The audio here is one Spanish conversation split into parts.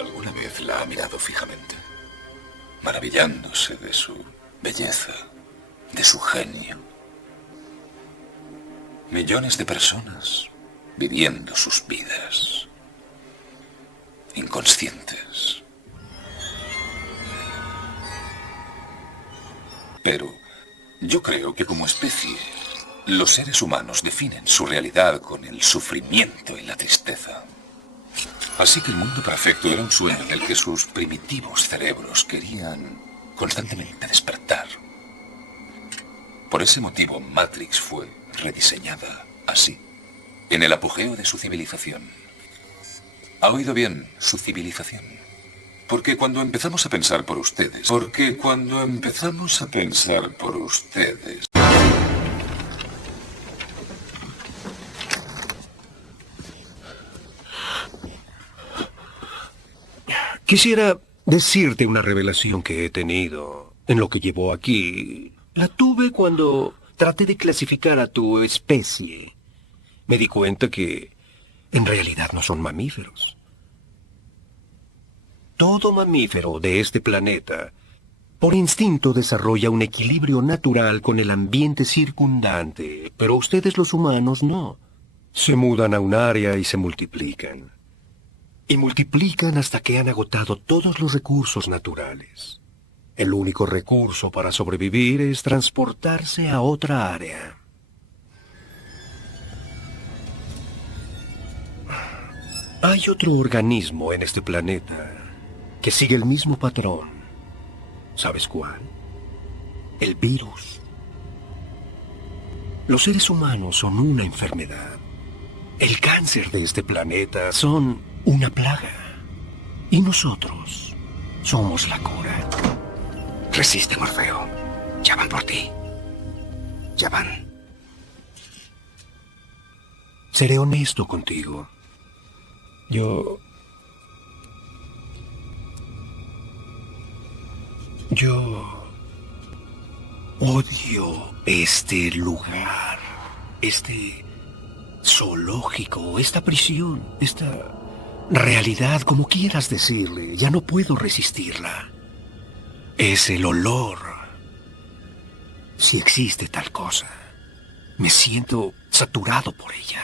¿Alguna vez la ha mirado fijamente, maravillándose de su belleza, de su genio? Millones de personas viviendo sus vidas, inconscientes. Pero yo creo que como especie, los seres humanos definen su realidad con el sufrimiento y la tristeza. Así que el mundo perfecto era un sueño en el que sus primitivos cerebros querían constantemente despertar. Por ese motivo, Matrix fue rediseñada así, en el apogeo de su civilización. ¿Ha oído bien? Su civilización. Porque cuando empezamos a pensar por ustedes... Quisiera decirte una revelación que he tenido en lo que llevo aquí. La tuve cuando traté de clasificar a tu especie. Me di cuenta que en realidad no son mamíferos. Todo mamífero de este planeta, por instinto, desarrolla un equilibrio natural con el ambiente circundante, pero ustedes los humanos no. Se mudan a un área y se multiplican. Y multiplican hasta que han agotado todos los recursos naturales. El único recurso para sobrevivir es transportarse a otra área. Hay otro organismo en este planeta que sigue el mismo patrón. ¿Sabes cuál? El virus. Los seres humanos son una enfermedad. El cáncer de este planeta son una plaga. Y nosotros somos la cura. Resiste, Morfeo. Ya van por ti. Ya van. Seré honesto contigo. Yo odio este lugar, este zoológico, esta prisión, esta realidad, como quieras decirle. Ya no puedo resistirla. Es el olor. Si existe tal cosa, me siento saturado por ella.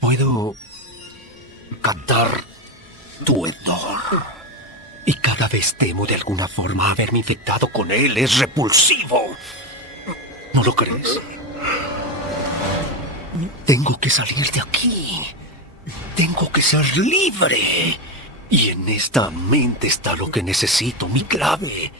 Puedo captar tu hedor. Y cada vez temo de alguna forma haberme infectado con él. Es repulsivo. ¿No lo crees? Tengo que salir de aquí. Tengo que ser libre. Y en esta mente está lo que necesito, mi clave.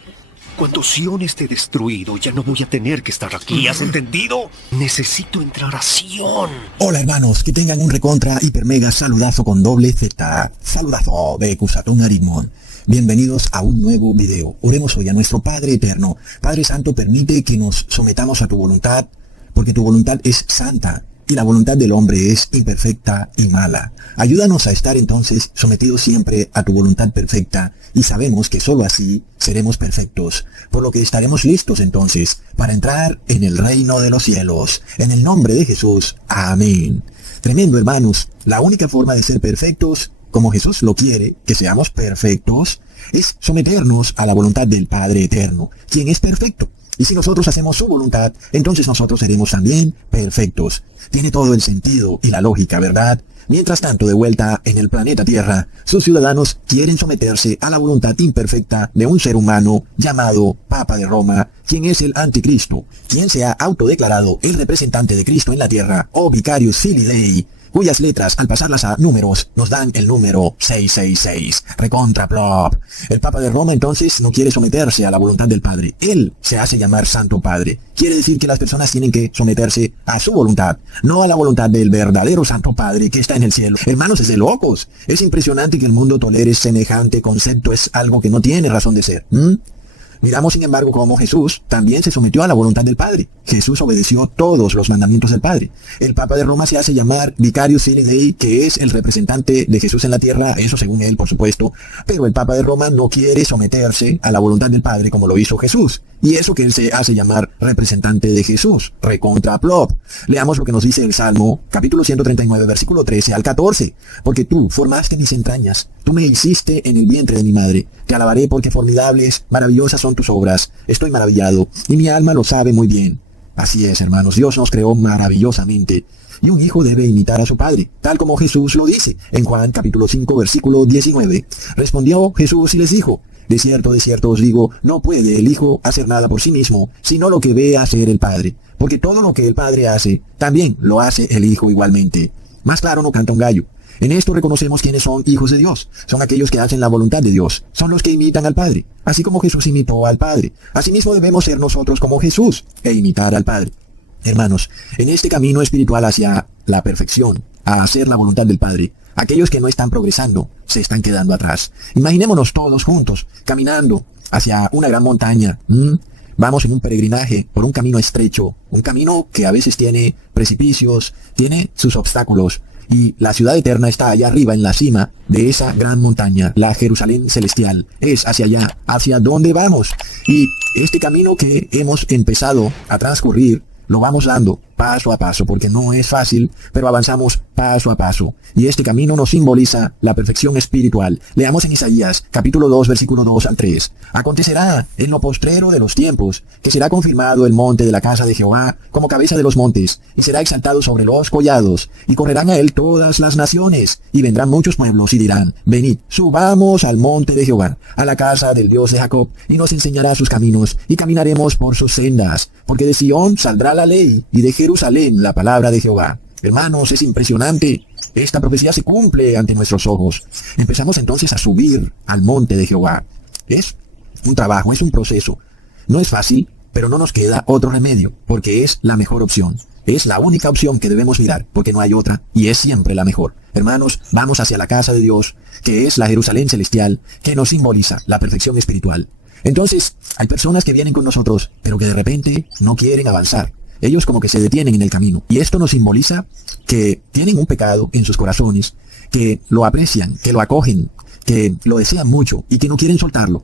Cuando Sion esté destruido, ya no voy a tener que estar aquí, ¿has entendido? Necesito entrar a Sion. Hola hermanos, que tengan un recontra hiper mega saludazo con doble Z. Saludazo de Cusatón Aritmon. Bienvenidos a un nuevo video. Oremos hoy a nuestro Padre Eterno. Padre Santo, permite que nos sometamos a tu voluntad, porque tu voluntad es santa y la voluntad del hombre es imperfecta y mala. Ayúdanos a estar entonces sometidos siempre a tu voluntad perfecta, y sabemos que sólo así seremos perfectos, por lo que estaremos listos entonces para entrar en el reino de los cielos. En el nombre de Jesús. Amén. Tremendo, hermanos. La única forma de ser perfectos, como Jesús lo quiere, que seamos perfectos, es someternos a la voluntad del Padre Eterno, quien es perfecto. Y si nosotros hacemos su voluntad, entonces nosotros seremos también perfectos. Tiene todo el sentido y la lógica, ¿verdad? Mientras tanto, de vuelta en el planeta Tierra, sus ciudadanos quieren someterse a la voluntad imperfecta de un ser humano llamado Papa de Roma, quien es el anticristo, quien se ha autodeclarado el representante de Cristo en la Tierra, o Vicarius Filii Dei, cuyas letras, al pasarlas a números, nos dan el número 666. Recontra plop. El Papa de Roma entonces no quiere someterse a la voluntad del Padre. Él se hace llamar Santo Padre. Quiere decir que las personas tienen que someterse a su voluntad, no a la voluntad del verdadero Santo Padre que está en el cielo. Hermanos, es de locos. Es impresionante que el mundo tolere semejante concepto. Es algo que no tiene razón de ser. Miramos, sin embargo, cómo Jesús también se sometió a la voluntad del Padre. Jesús obedeció todos los mandamientos del Padre. El Papa de Roma se hace llamar Vicarius Filii Dei, que es el representante de Jesús en la tierra, eso según él, por supuesto. Pero el Papa de Roma no quiere someterse a la voluntad del Padre como lo hizo Jesús. Y eso que él se hace llamar representante de Jesús, recontra plop. Leamos lo que nos dice el Salmo, capítulo 139, versículo 13 al 14. Porque tú formaste mis entrañas, tú me hiciste en el vientre de mi madre. Te alabaré porque formidables, maravillosas son tus obras. Estoy maravillado, y mi alma lo sabe muy bien. Así es, hermanos, Dios nos creó maravillosamente. Y un hijo debe imitar a su padre, tal como Jesús lo dice en Juan capítulo 5, versículo 19. Respondió Jesús y les dijo: de cierto os digo, no puede el Hijo hacer nada por sí mismo, sino lo que ve hacer el Padre. Porque todo lo que el Padre hace, también lo hace el Hijo igualmente. Más claro no canta un gallo. En esto reconocemos quiénes son hijos de Dios. Son aquellos que hacen la voluntad de Dios. Son los que imitan al Padre. Así como Jesús imitó al Padre. Asimismo debemos ser nosotros como Jesús e imitar al Padre. Hermanos, en este camino espiritual hacia la perfección, a hacer la voluntad del Padre, aquellos que no están progresando se están quedando atrás. Imaginémonos todos juntos, caminando hacia una gran montaña. Vamos en un peregrinaje por un camino estrecho, un camino que a veces tiene precipicios, tiene sus obstáculos. Y la ciudad eterna está allá arriba en la cima de esa gran montaña, la Jerusalén celestial. Es hacia allá, hacia donde vamos. Y este camino que hemos empezado a transcurrir, lo vamos dando paso a paso, porque no es fácil, pero avanzamos paso a paso. Y este camino nos simboliza la perfección espiritual. Leamos en Isaías, capítulo 2, versículo 2 al 3. Acontecerá en lo postrero de los tiempos, que será confirmado el monte de la casa de Jehová como cabeza de los montes, y será exaltado sobre los collados, y correrán a él todas las naciones, y vendrán muchos pueblos y dirán: venid, subamos al monte de Jehová, a la casa del Dios de Jacob, y nos enseñará sus caminos, y caminaremos por sus sendas, porque de Sión saldrá la ley, y de Jerusalén la palabra de Jehová. Hermanos, es impresionante. Esta profecía se cumple ante nuestros ojos. Empezamos entonces a subir al monte de Jehová. Es un trabajo, es un proceso. No es fácil, pero no nos queda otro remedio, porque es la mejor opción. Es la única opción que debemos mirar, porque no hay otra, y es siempre la mejor. Hermanos, vamos hacia la casa de Dios, que es la Jerusalén celestial, que nos simboliza la perfección espiritual. Entonces, hay personas que vienen con nosotros, pero que de repente no quieren avanzar. Ellos como que se detienen en el camino. Y esto nos simboliza que tienen un pecado en sus corazones, que lo aprecian, que lo acogen, que lo desean mucho y que no quieren soltarlo.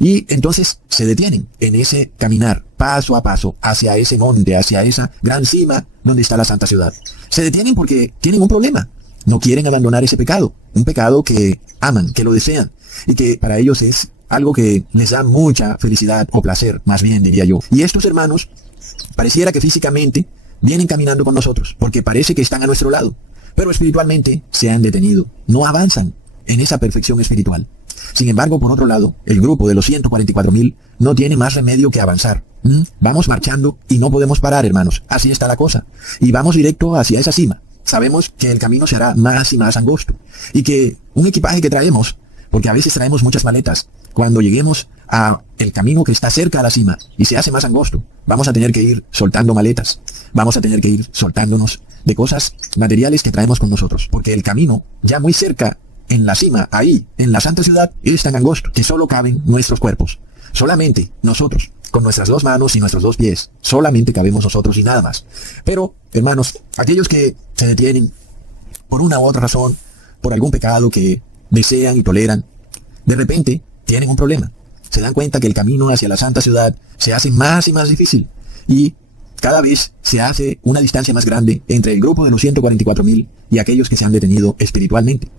Y entonces se detienen en ese caminar paso a paso hacia ese monte, hacia esa gran cima donde está la santa ciudad. Se detienen porque tienen un problema. No quieren abandonar ese pecado. Un pecado que aman, que lo desean y que para ellos es algo que les da mucha felicidad o placer, más bien diría yo. Y estos hermanos pareciera que físicamente vienen caminando con nosotros, porque parece que están a nuestro lado, pero espiritualmente se han detenido, no avanzan en esa perfección espiritual. Sin embargo, por otro lado, el grupo de los 144,000 no tiene más remedio que avanzar. Vamos marchando y no podemos parar, hermanos, así está la cosa, y vamos directo hacia esa cima. Sabemos que el camino se hará más y más angosto, y que un equipaje que traemos, porque a veces traemos muchas maletas, cuando lleguemos a el camino que está cerca a la cima y se hace más angosto, vamos a tener que ir soltando maletas, vamos a tener que ir soltándonos de cosas materiales que traemos con nosotros, porque el camino ya muy cerca en la cima, ahí, en la santa ciudad, es tan angosto que solo caben nuestros cuerpos. Solamente nosotros, con nuestras dos manos y nuestros dos pies, solamente cabemos nosotros y nada más. Pero, hermanos, aquellos que se detienen por una u otra razón, por algún pecado que desean y toleran, de repente tienen un problema. Se dan cuenta que el camino hacia la santa ciudad se hace más y más difícil. Y cada vez se hace una distancia más grande entre el grupo de los 144,000 y aquellos que se han detenido espiritualmente.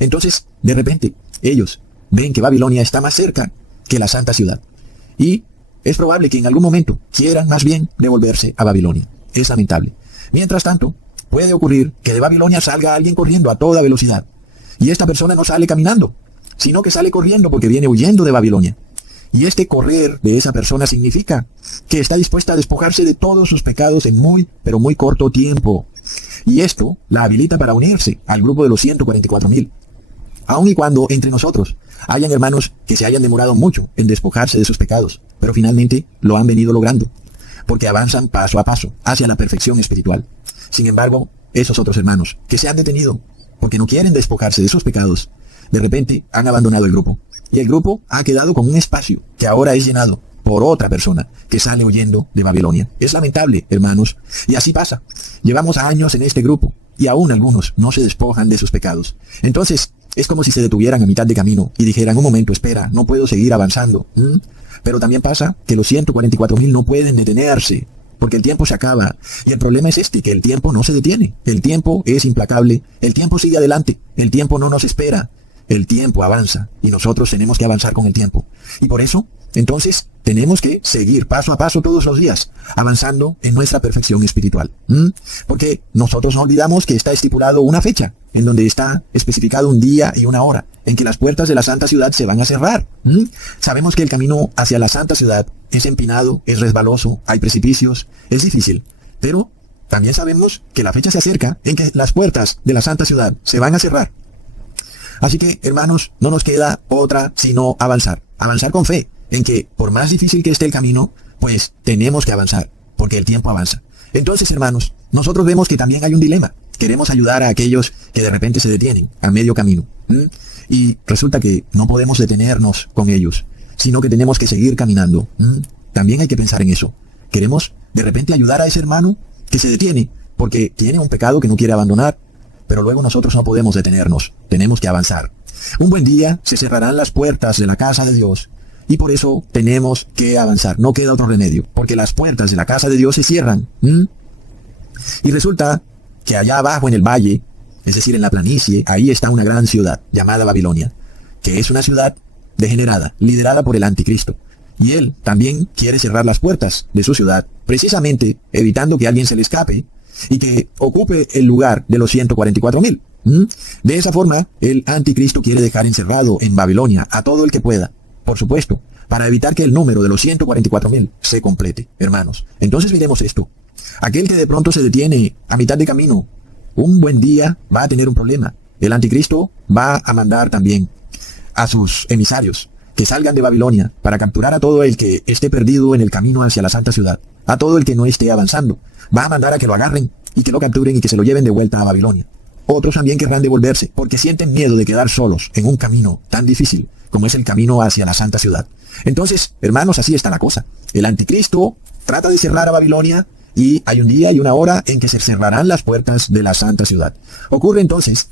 Entonces, de repente, ellos ven que Babilonia está más cerca que la santa ciudad. Y es probable que en algún momento quieran más bien devolverse a Babilonia. Es lamentable. Mientras tanto, puede ocurrir que de Babilonia salga alguien corriendo a toda velocidad. Y esta persona no sale caminando, sino que sale corriendo porque viene huyendo de Babilonia. Y este correr de esa persona significa que está dispuesta a despojarse de todos sus pecados en muy, pero muy corto tiempo. Y esto la habilita para unirse al grupo de los 144,000. Aun y cuando entre nosotros hayan hermanos que se hayan demorado mucho en despojarse de sus pecados, pero finalmente lo han venido logrando, porque avanzan paso a paso hacia la perfección espiritual. Sin embargo, esos otros hermanos que se han detenido porque no quieren despojarse de sus pecados, de repente han abandonado el grupo. Y el grupo ha quedado con un espacio que ahora es llenado por otra persona que sale huyendo de Babilonia. Es lamentable, hermanos, y así pasa. Llevamos años en este grupo y aún algunos no se despojan de sus pecados. Entonces, es como si se detuvieran a mitad de camino y dijeran: un momento, espera, no puedo seguir avanzando. Pero también pasa que los 144,000 no pueden detenerse, porque el tiempo se acaba. Y el problema es que el tiempo no se detiene. El tiempo es implacable. El tiempo sigue adelante. El tiempo no nos espera. El tiempo avanza y nosotros tenemos que avanzar con el tiempo. Y por eso, entonces, tenemos que seguir paso a paso todos los días, avanzando en nuestra perfección espiritual. Porque nosotros no olvidamos que está estipulado una fecha, en donde está especificado un día y una hora, en que las puertas de la Santa Ciudad se van a cerrar. Sabemos que el camino hacia la Santa Ciudad es empinado, es resbaloso, hay precipicios, es difícil. Pero también sabemos que la fecha se acerca en que las puertas de la Santa Ciudad se van a cerrar. Así que, hermanos, no nos queda otra sino avanzar. Avanzar con fe, en que por más difícil que esté el camino, pues tenemos que avanzar, porque el tiempo avanza. Entonces, hermanos, nosotros vemos que también hay un dilema. Queremos ayudar a aquellos que de repente se detienen a medio camino. Y resulta que no podemos detenernos con ellos, sino que tenemos que seguir caminando. También hay que pensar en eso. Queremos de repente ayudar a ese hermano que se detiene porque tiene un pecado que no quiere abandonar, pero luego nosotros no podemos detenernos. Tenemos que avanzar. Un buen día se cerrarán las puertas de la casa de Dios. Y por eso tenemos que avanzar. No queda otro remedio, porque las puertas de la casa de Dios se cierran. Y resulta que allá abajo en el valle, es decir, en la planicie, ahí está una gran ciudad llamada Babilonia, que es una ciudad degenerada, liderada por el anticristo. Y él también quiere cerrar las puertas de su ciudad, precisamente evitando que alguien se le escape y que ocupe el lugar de los 144,000. De esa forma, el anticristo quiere dejar encerrado en Babilonia a todo el que pueda. Por supuesto, para evitar que el número de los 144,000 se complete, hermanos. Entonces miremos esto. Aquel que de pronto se detiene a mitad de camino, un buen día va a tener un problema. El anticristo va a mandar también a sus emisarios que salgan de Babilonia para capturar a todo el que esté perdido en el camino hacia la Santa Ciudad, a todo el que no esté avanzando. Va a mandar a que lo agarren y que lo capturen y que se lo lleven de vuelta a Babilonia. Otros también querrán devolverse porque sienten miedo de quedar solos en un camino tan difícil como es el camino hacia la Santa Ciudad. Entonces, hermanos, así está la cosa. El anticristo trata de cerrar a Babilonia y hay un día y una hora en que se cerrarán las puertas de la Santa Ciudad. Ocurre entonces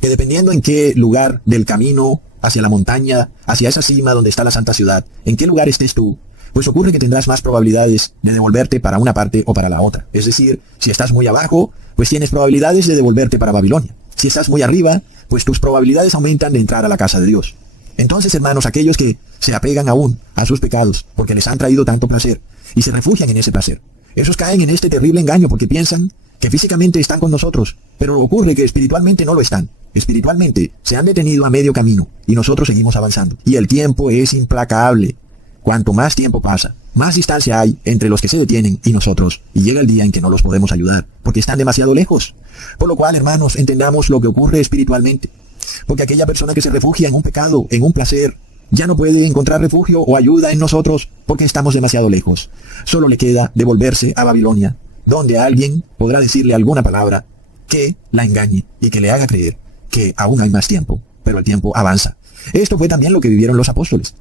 que dependiendo en qué lugar del camino hacia la montaña, hacia esa cima donde está la Santa Ciudad, en qué lugar estés tú, pues ocurre que tendrás más probabilidades de devolverte para una parte o para la otra. Es decir, si estás muy abajo, pues tienes probabilidades de devolverte para Babilonia. Si estás muy arriba, pues tus probabilidades aumentan de entrar a la casa de Dios. Entonces, hermanos, aquellos que se apegan aún a sus pecados porque les han traído tanto placer y se refugian en ese placer, esos caen en este terrible engaño porque piensan que físicamente están con nosotros, pero ocurre que espiritualmente no lo están. Espiritualmente se han detenido a medio camino y nosotros seguimos avanzando. Y el tiempo es implacable. Cuanto más tiempo pasa, más distancia hay entre los que se detienen y nosotros, y llega el día en que no los podemos ayudar, porque están demasiado lejos. Por lo cual, hermanos, entendamos lo que ocurre espiritualmente. Porque aquella persona que se refugia en un pecado, en un placer, ya no puede encontrar refugio o ayuda en nosotros porque estamos demasiado lejos. Solo le queda devolverse a Babilonia, donde alguien podrá decirle alguna palabra que la engañe y que le haga creer que aún hay más tiempo, pero el tiempo avanza. Esto fue también lo que vivieron los apóstoles.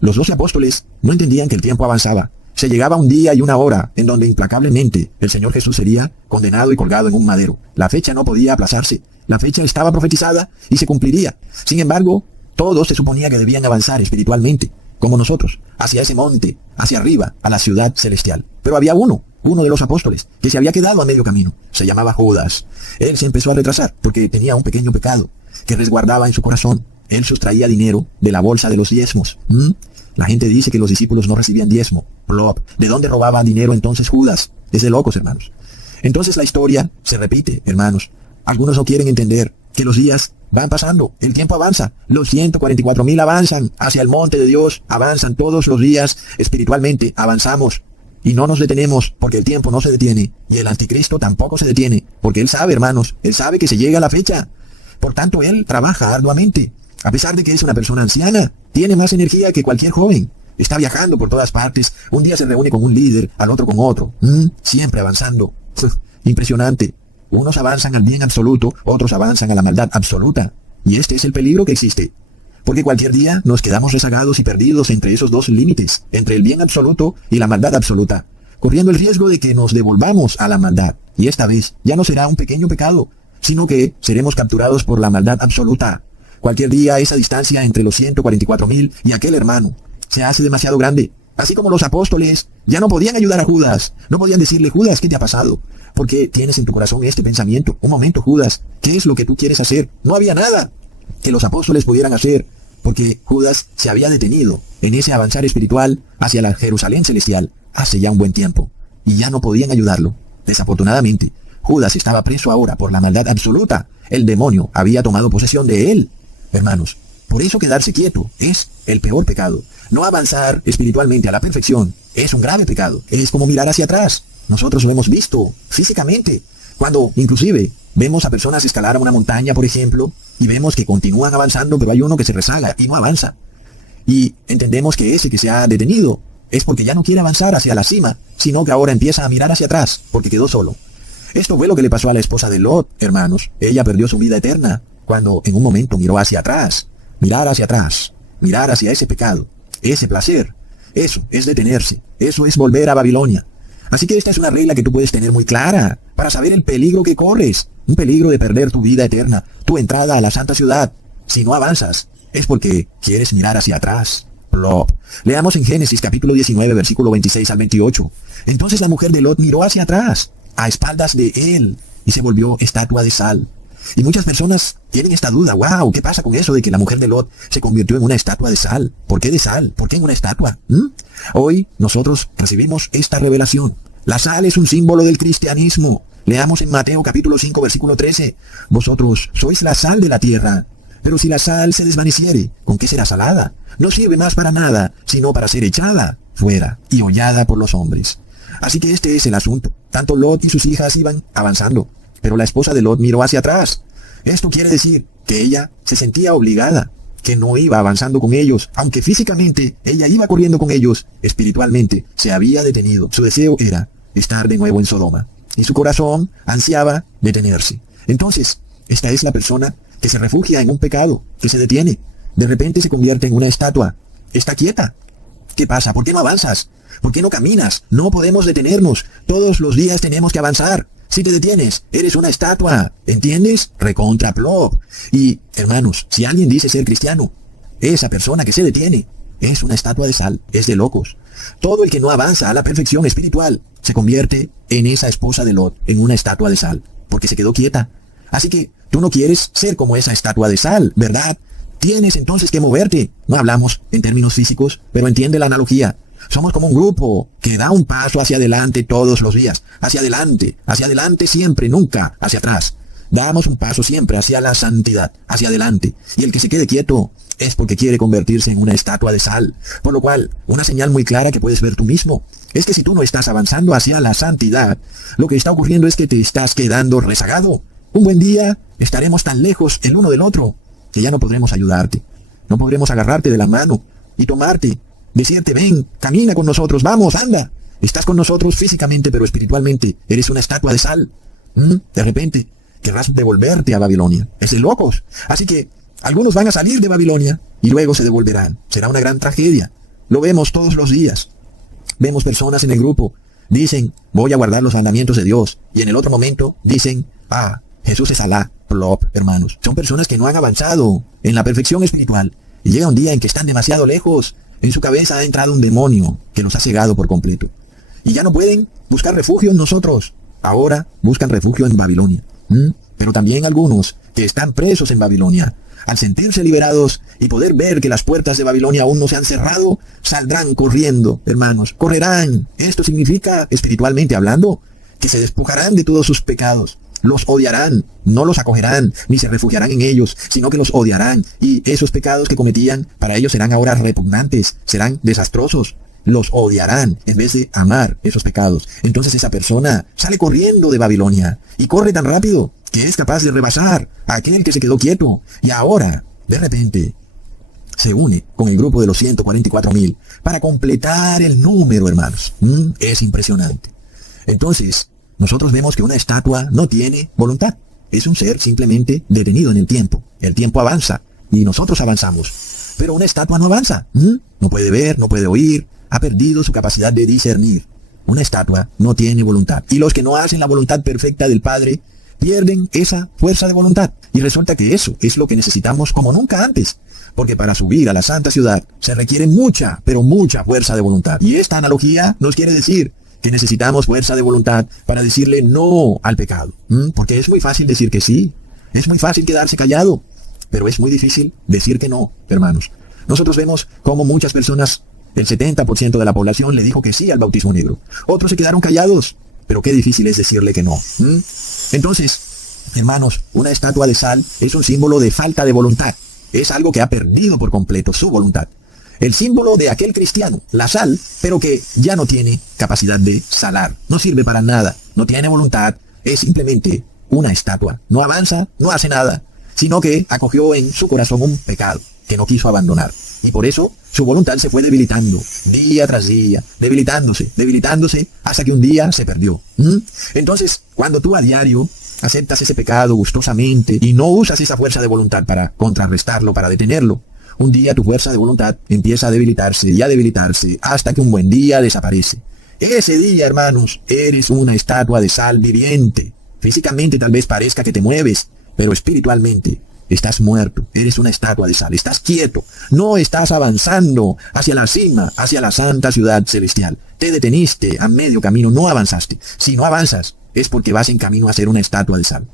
Los 12 apóstoles no entendían que el tiempo avanzaba. Se llegaba un día y una hora en donde implacablemente el Señor Jesús sería condenado y colgado en un madero. La fecha no podía aplazarse. La fecha estaba profetizada y se cumpliría. Sin embargo, todos se suponía que debían avanzar espiritualmente, como nosotros, hacia ese monte, hacia arriba, a la ciudad celestial. Pero había uno de los apóstoles, que se había quedado a medio camino. Se llamaba Judas. Él se empezó a retrasar porque tenía un pequeño pecado que resguardaba en su corazón. Él sustraía dinero de la bolsa de los diezmos. La gente dice que los discípulos no recibían diezmo. Plop. ¿De dónde robaba dinero entonces Judas? Es de locos, hermanos. Entonces la historia se repite, hermanos. Algunos no quieren entender que los días van pasando, el tiempo avanza, los 144,000 avanzan hacia el monte de Dios, avanzan todos los días, espiritualmente avanzamos y no nos detenemos porque el tiempo no se detiene y el anticristo tampoco se detiene porque él sabe, hermanos, él sabe que se llega a la fecha. Por tanto, él trabaja arduamente, a pesar de que es una persona anciana, tiene más energía que cualquier joven. Está viajando por todas partes, un día se reúne con un líder, al otro con otro, siempre avanzando. Impresionante. Unos avanzan al bien absoluto, otros avanzan a la maldad absoluta. Y este es el peligro que existe. Porque cualquier día nos quedamos rezagados y perdidos entre esos dos límites, entre el bien absoluto y la maldad absoluta, corriendo el riesgo de que nos devolvamos a la maldad. Y esta vez ya no será un pequeño pecado, sino que seremos capturados por la maldad absoluta. Cualquier día esa distancia entre los 144,000 y aquel hermano se hace demasiado grande. Así como los apóstoles ya no podían ayudar a Judas, no podían decirle: Judas, ¿qué te ha pasado? Porque tienes en tu corazón este pensamiento. Un momento, Judas, ¿qué es lo que tú quieres hacer? No había nada que los apóstoles pudieran hacer, porque Judas se había detenido en ese avanzar espiritual hacia la Jerusalén celestial hace ya un buen tiempo, y ya no podían ayudarlo. Desafortunadamente, Judas estaba preso ahora por la maldad absoluta. El demonio había tomado posesión de él. Hermanos, por eso quedarse quieto es el peor pecado. No avanzar espiritualmente a la perfección es un grave pecado. Es como mirar hacia atrás. Nosotros lo hemos visto físicamente, cuando inclusive vemos a personas escalar a una montaña, por ejemplo, y vemos que continúan avanzando, pero hay uno que se rezaga y no avanza. Y entendemos que ese que se ha detenido es porque ya no quiere avanzar hacia la cima, sino que ahora empieza a mirar hacia atrás, porque quedó solo. Esto fue lo que le pasó a la esposa de Lot, hermanos. Ella perdió su vida eterna cuando en un momento miró hacia atrás. Mirar hacia atrás, mirar hacia ese pecado, ese placer. Eso es detenerse, eso es volver a Babilonia. Así que esta es una regla que tú puedes tener muy clara para saber el peligro que corres. Un peligro de perder tu vida eterna, tu entrada a la santa ciudad. Si no avanzas, es porque quieres mirar hacia atrás. Plop. Leamos en Génesis capítulo 19, versículo 26 al 28. Entonces la mujer de Lot miró hacia atrás, a espaldas de él, y se volvió estatua de sal. Y muchas personas tienen esta duda. Wow, ¿qué pasa con eso de que la mujer de Lot se convirtió en una estatua de sal? ¿Por qué de sal? ¿Por qué en una estatua? Hoy nosotros recibimos esta revelación. La sal es un símbolo del cristianismo. Leamos en Mateo capítulo 5, versículo 13. Vosotros sois la sal de la tierra. Pero si la sal se desvaneciere, ¿con qué será salada? No sirve más para nada, sino para ser echada fuera y hollada por los hombres. Así que este es el asunto. Tanto Lot y sus hijas iban avanzando, pero la esposa de Lot miró hacia atrás. Esto quiere decir que ella se sentía obligada, que no iba avanzando con ellos, aunque físicamente ella iba corriendo con ellos, espiritualmente se había detenido. Su deseo era estar de nuevo en Sodoma, y su corazón ansiaba detenerse. Entonces, esta es la persona que se refugia en un pecado, que se detiene. De repente se convierte en una estatua. Está quieta. ¿Qué pasa? ¿Por qué no avanzas? ¿Por qué no caminas? No podemos detenernos. Todos los días tenemos que avanzar. Si te detienes, eres una estatua. ¿Entiendes? Recontra plop. Y, hermanos, si alguien dice ser cristiano, esa persona que se detiene es una estatua de sal. Es de locos. Todo el que no avanza a la perfección espiritual se convierte en esa esposa de Lot, en una estatua de sal, porque se quedó quieta. Así que tú no quieres ser como esa estatua de sal, ¿verdad? Tienes entonces que moverte. No hablamos en términos físicos, pero entiende la analogía. Somos como un grupo que da un paso hacia adelante todos los días. Hacia adelante siempre, nunca hacia atrás. Damos un paso siempre hacia la santidad, hacia adelante. Y el que se quede quieto es porque quiere convertirse en una estatua de sal. Por lo cual, una señal muy clara que puedes ver tú mismo es que si tú no estás avanzando hacia la santidad, lo que está ocurriendo es que te estás quedando rezagado. Un buen día estaremos tan lejos el uno del otro que ya no podremos ayudarte. No podremos agarrarte de la mano y tomarte, decirte: ven, camina con nosotros, vamos, anda. Estás con nosotros físicamente, pero espiritualmente eres una estatua de sal. De repente querrás devolverte a Babilonia. Es de locos. Así que algunos van a salir de Babilonia y luego se devolverán. Será una gran tragedia. Lo vemos todos los días. Vemos personas en el grupo, dicen: voy a guardar los mandamientos de Dios. Y en el otro momento dicen: Jesús es Alá. Plop, hermanos. Son personas que no han avanzado en la perfección espiritual. Y llega un día en que están demasiado lejos. En su cabeza ha entrado un demonio que los ha cegado por completo. Y ya no pueden buscar refugio en nosotros. Ahora buscan refugio en Babilonia. Pero también algunos que están presos en Babilonia, al sentirse liberados y poder ver que las puertas de Babilonia aún no se han cerrado, saldrán corriendo, hermanos. Correrán. Esto significa, espiritualmente hablando, que se despojarán de todos sus pecados. Los odiarán, no los acogerán, ni se refugiarán en ellos, sino que los odiarán. Y esos pecados que cometían, para ellos serán ahora repugnantes, serán desastrosos. Los odiarán en vez de amar esos pecados. Entonces esa persona sale corriendo de Babilonia y corre tan rápido que es capaz de rebasar a aquel que se quedó quieto. Y ahora, de repente, se une con el grupo de los 144,000 para completar el número, hermanos. Es impresionante. Entonces, nosotros vemos que una estatua no tiene voluntad. Es un ser simplemente detenido en el tiempo. El tiempo avanza y nosotros avanzamos. Pero una estatua no avanza. No puede ver, no puede oír, ha perdido su capacidad de discernir. Una estatua no tiene voluntad. Y los que no hacen la voluntad perfecta del Padre pierden esa fuerza de voluntad. Y resulta que eso es lo que necesitamos como nunca antes. Porque para subir a la santa ciudad se requiere mucha, pero mucha fuerza de voluntad. Y esta analogía nos quiere decir que necesitamos fuerza de voluntad para decirle no al pecado. Porque es muy fácil decir que sí. Es muy fácil quedarse callado. Pero es muy difícil decir que no, hermanos. Nosotros vemos cómo muchas personas, el 70% de la población le dijo que sí al bautismo negro. Otros se quedaron callados. Pero qué difícil es decirle que no. Entonces, hermanos, una estatua de sal es un símbolo de falta de voluntad. Es algo que ha perdido por completo su voluntad. El símbolo de aquel cristiano, la sal, pero que ya no tiene capacidad de salar. No sirve para nada, no tiene voluntad, es simplemente una estatua. No avanza, no hace nada, sino que acogió en su corazón un pecado que no quiso abandonar. Y por eso su voluntad se fue debilitando, día tras día, debilitándose, hasta que un día se perdió. Entonces, cuando tú a diario aceptas ese pecado gustosamente y no usas esa fuerza de voluntad para contrarrestarlo, para detenerlo, un día tu fuerza de voluntad empieza a debilitarse y a debilitarse hasta que un buen día desaparece. Ese día, hermanos, eres una estatua de sal viviente. Físicamente tal vez parezca que te mueves, pero espiritualmente estás muerto. Eres una estatua de sal. Estás quieto. No estás avanzando hacia la cima, hacia la santa ciudad celestial. Te deteniste a medio camino, no avanzaste. Si no avanzas, es porque vas en camino a ser una estatua de sal.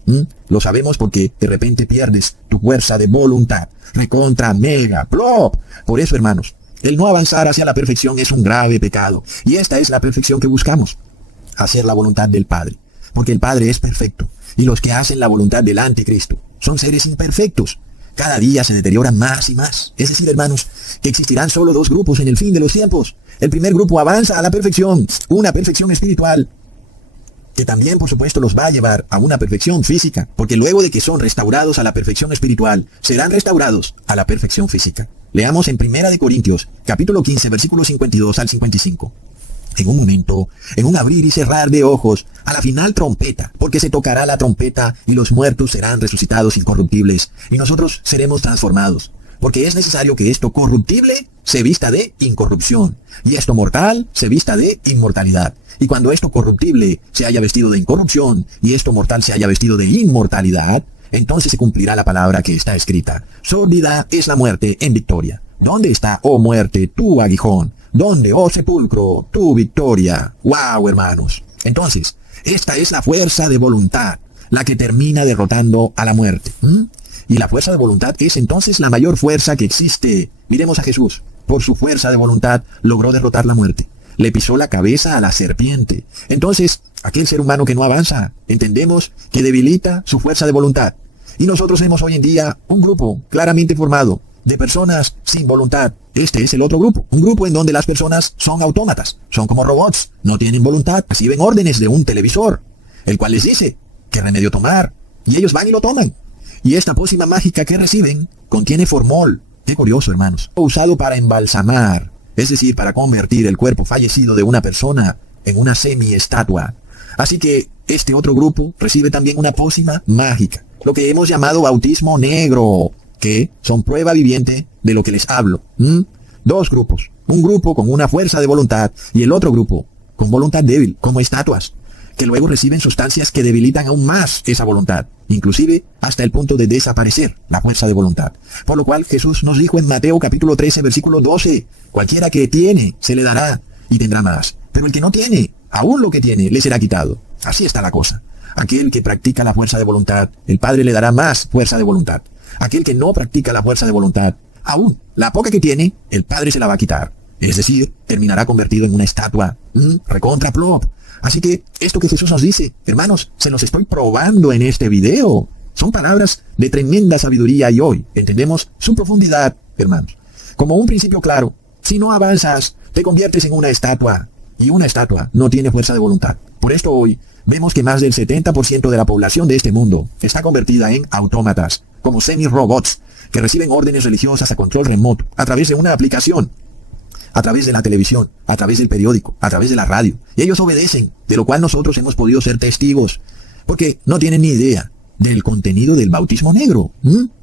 Lo sabemos porque de repente pierdes tu fuerza de voluntad. Recontra, mega, plop. Por eso, hermanos, el no avanzar hacia la perfección es un grave pecado. Y esta es la perfección que buscamos. Hacer la voluntad del Padre. Porque el Padre es perfecto. Y los que hacen la voluntad del anticristo son seres imperfectos. Cada día se deterioran más y más. Es decir, hermanos, que existirán solo dos grupos en el fin de los tiempos. El primer grupo avanza a la perfección, una perfección espiritual, que también, por supuesto, los va a llevar a una perfección física, porque luego de que son restaurados a la perfección espiritual, serán restaurados a la perfección física. Leamos en 1 Corintios, capítulo 15, versículos 52 al 55. En un momento, en un abrir y cerrar de ojos, a la final trompeta, porque se tocará la trompeta y los muertos serán resucitados incorruptibles, y nosotros seremos transformados. Porque es necesario que esto corruptible se vista de incorrupción, y esto mortal se vista de inmortalidad. Y cuando esto corruptible se haya vestido de incorrupción, y esto mortal se haya vestido de inmortalidad, entonces se cumplirá la palabra que está escrita. Sórdida es la muerte en victoria. ¿Dónde está, oh muerte, tu aguijón? ¿Dónde, oh sepulcro, tu victoria? ¡Wow, hermanos! Entonces, esta es la fuerza de voluntad, la que termina derrotando a la muerte. Y la fuerza de voluntad es entonces la mayor fuerza que existe. Miremos a Jesús. Por su fuerza de voluntad logró derrotar la muerte. Le pisó la cabeza a la serpiente. Entonces, aquel ser humano que no avanza, entendemos que debilita su fuerza de voluntad. Y nosotros vemos hoy en día un grupo claramente formado de personas sin voluntad. Este es el otro grupo, un grupo en donde las personas son autómatas, son como robots, no tienen voluntad, reciben órdenes de un televisor, el cual les dice qué remedio tomar, y ellos van y lo toman. Y esta pócima mágica que reciben contiene formol. Qué curioso, hermanos. Usado para embalsamar, es decir, para convertir el cuerpo fallecido de una persona en una semi-estatua. Así que este otro grupo recibe también una pócima mágica, lo que hemos llamado bautismo negro, que son prueba viviente de lo que les hablo. Dos grupos, un grupo con una fuerza de voluntad y el otro grupo con voluntad débil, como estatuas, que luego reciben sustancias que debilitan aún más esa voluntad, inclusive hasta el punto de desaparecer la fuerza de voluntad. Por lo cual Jesús nos dijo en Mateo capítulo 13, versículo 12, cualquiera que tiene, se le dará y tendrá más. Pero el que no tiene, aún lo que tiene, le será quitado. Así está la cosa. Aquel que practica la fuerza de voluntad, el Padre le dará más fuerza de voluntad. Aquel que no practica la fuerza de voluntad, aún la poca que tiene, el Padre se la va a quitar. Es decir, terminará convertido en una estatua. Recontra plop. Así que esto que Jesús nos dice, hermanos, se los estoy probando en este video. Son palabras de tremenda sabiduría y hoy entendemos su profundidad, hermanos. Como un principio claro, si no avanzas, te conviertes en una estatua. Y una estatua no tiene fuerza de voluntad. Por esto hoy vemos que más del 70% de la población de este mundo está convertida en autómatas, como semi-robots, que reciben órdenes religiosas a control remoto, a través de una aplicación, a través de la televisión, a través del periódico, a través de la radio. Y ellos obedecen, de lo cual nosotros hemos podido ser testigos, porque no tienen ni idea del contenido del bautismo negro.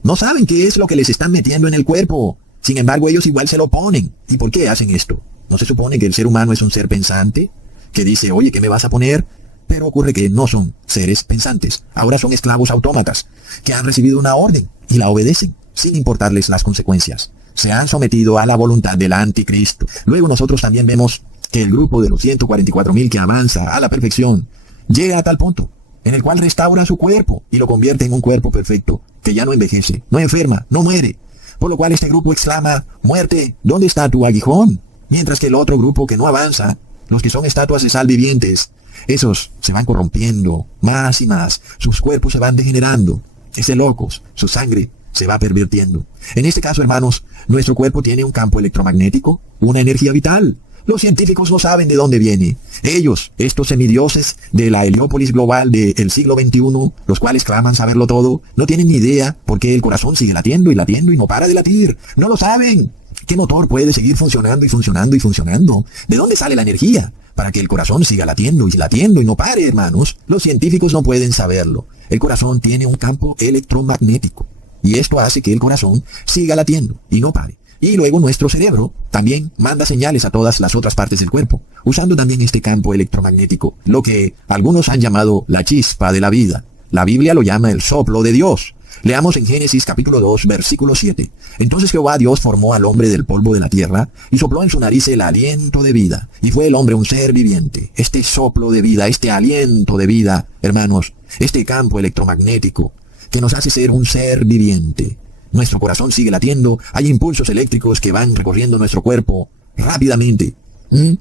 No saben qué es lo que les están metiendo en el cuerpo. Sin embargo, ellos igual se lo oponen. ¿Y por qué hacen esto? ¿No se supone que el ser humano es un ser pensante? Que dice, oye, ¿qué me vas a poner? Pero ocurre que no son seres pensantes. Ahora son esclavos autómatas, que han recibido una orden y la obedecen, sin importarles las consecuencias. Se han sometido a la voluntad del anticristo. Luego nosotros también vemos que el grupo de los 144,000 que avanza a la perfección llega a tal punto en el cual restaura su cuerpo y lo convierte en un cuerpo perfecto, que ya no envejece, no enferma, no muere. Por lo cual este grupo exclama, muerte, ¿dónde está tu aguijón? Mientras que el otro grupo que no avanza, los que son estatuas de sal vivientes, esos se van corrompiendo más y más, sus cuerpos se van degenerando, es de locos, su sangre se va pervirtiendo. En este caso, hermanos, nuestro cuerpo tiene un campo electromagnético, una energía vital. Los científicos no saben de dónde viene. Ellos, estos semidioses de la Heliópolis global del siglo XXI, los cuales claman saberlo todo, no tienen ni idea por qué el corazón sigue latiendo y latiendo y no para de latir. No lo saben. ¿Qué motor puede seguir funcionando y funcionando y funcionando? ¿De dónde sale la energía para que el corazón siga latiendo y no pare, hermanos? Los científicos no pueden saberlo. El corazón tiene un campo electromagnético y esto hace que el corazón siga latiendo y no pare. Y luego nuestro cerebro también manda señales a todas las otras partes del cuerpo, usando también este campo electromagnético, lo que algunos han llamado la chispa de la vida. La Biblia lo llama el soplo de Dios. Leamos en Génesis capítulo 2, versículo 7. Entonces Jehová Dios formó al hombre del polvo de la tierra, y sopló en su nariz el aliento de vida, y fue el hombre un ser viviente. Este soplo de vida, este aliento de vida, hermanos, este campo electromagnético, que nos hace ser un ser viviente. Nuestro corazón sigue latiendo, hay impulsos eléctricos que van recorriendo nuestro cuerpo rápidamente.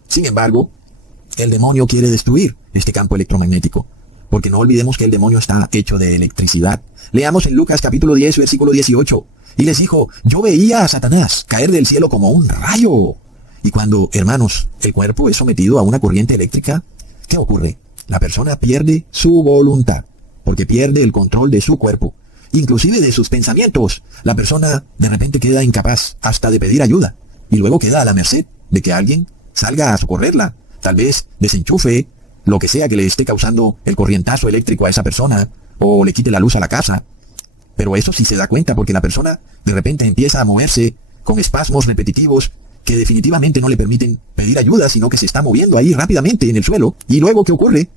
Sin embargo, el demonio quiere destruir este campo electromagnético, porque no olvidemos que el demonio está hecho de electricidad. Leamos en Lucas capítulo 10, versículo 18. Y les dijo, yo veía a Satanás caer del cielo como un rayo. Y cuando, hermanos, el cuerpo es sometido a una corriente eléctrica, ¿qué ocurre? La persona pierde su voluntad, porque pierde el control de su cuerpo, inclusive de sus pensamientos. La persona de repente queda incapaz hasta de pedir ayuda, y luego queda a la merced de que alguien salga a socorrerla, tal vez desenchufe lo que sea que le esté causando el corrientazo eléctrico a esa persona, o le quite la luz a la casa. Pero eso sí se da cuenta, porque la persona de repente empieza a moverse con espasmos repetitivos que definitivamente no le permiten pedir ayuda, sino que se está moviendo ahí rápidamente en el suelo. Y luego, ¿qué ocurre?